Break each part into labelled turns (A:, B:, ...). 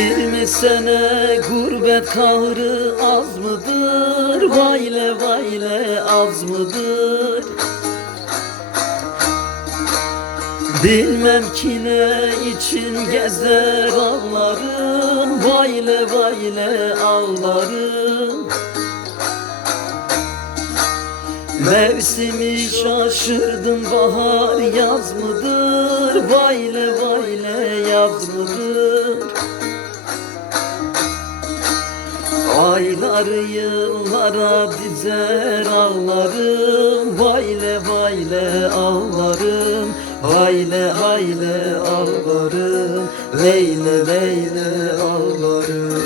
A: Yirmi sene gurbet kahrı az mıdır? Vayle vayle az mıdır? Bilmem ki ne için gezer ağlarım Vayle vayle ağlarım Mevsimi şaşırdım bahar yaz mıdır? Vayle vayle yaz mıdır? Ayları yıllara dizer ağlarım. Vayle vayle ağlarım. Hayle hayle ağlarım. Leyle leyle ağlarım.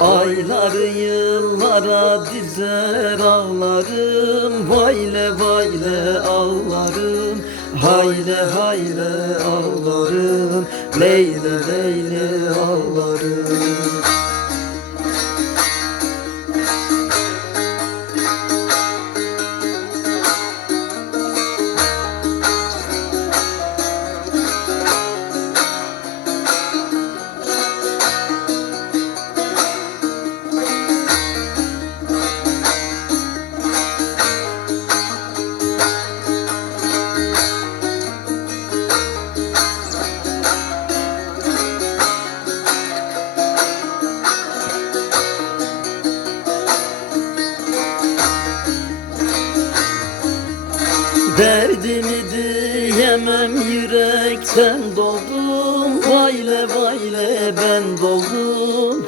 A: Ayları yıllara dizer ağlarım. Vayle vayle ağlarım. Hayle hayle ağlarım Leyle leyle ağlarım Derdimi diyemem yürekten doldum. Vayle vayle ben doldum.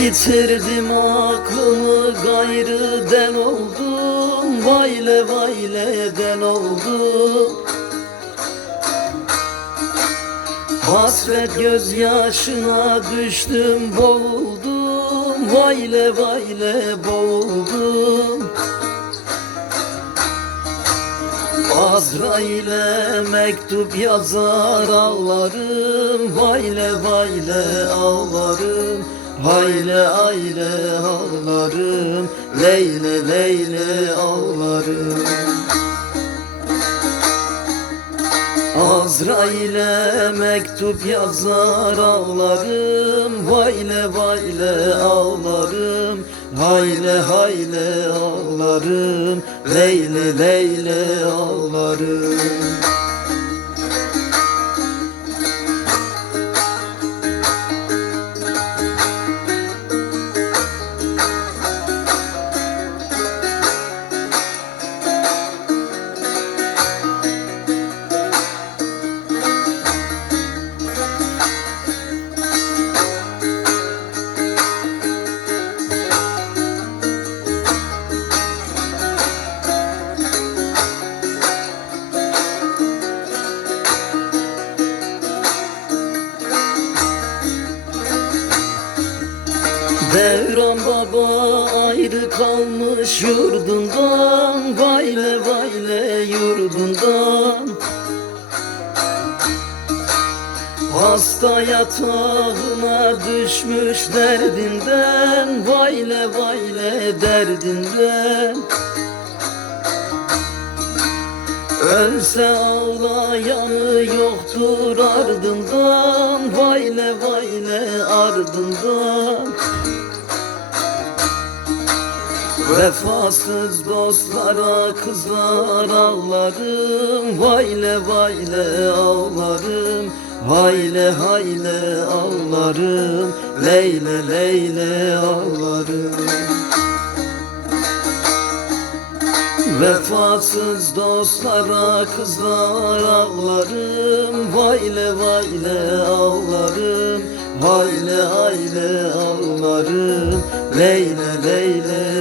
A: Yitirdim aklımı gayrı den oldum. Vayle vayle den oldum. Hasret gözyaşına düştüm boğuldum. Vayle vayle boğuldum Azrail'e mektup yazar ağlarım Vayle vayle ağlarım Hayle aile ağlarım Leyle leyle ağlarım Azrail'e mektup yazar ağlarım Vayle vayle ağlarım Hayle hayle ağlarım Leyle leyle ağlarım Devran baba ayrı kalmış yurdundan Vayle vayle yurdundan. Hasta yatağına düşmüş derdinden Vayle vayle derdinden. Ölse ağlayanı yoktur ardından Vayle vayle ardından Vefasız dostlara kızar ağlarım. Vayle vayle ağlarım. Hayle hayle ağlarım. Leyle leyle ağlarım. Vefasız dostlara kızlar ağlarım. Vayle vayle ağlarım. Hayle hayle ağlarım. Leyle leyle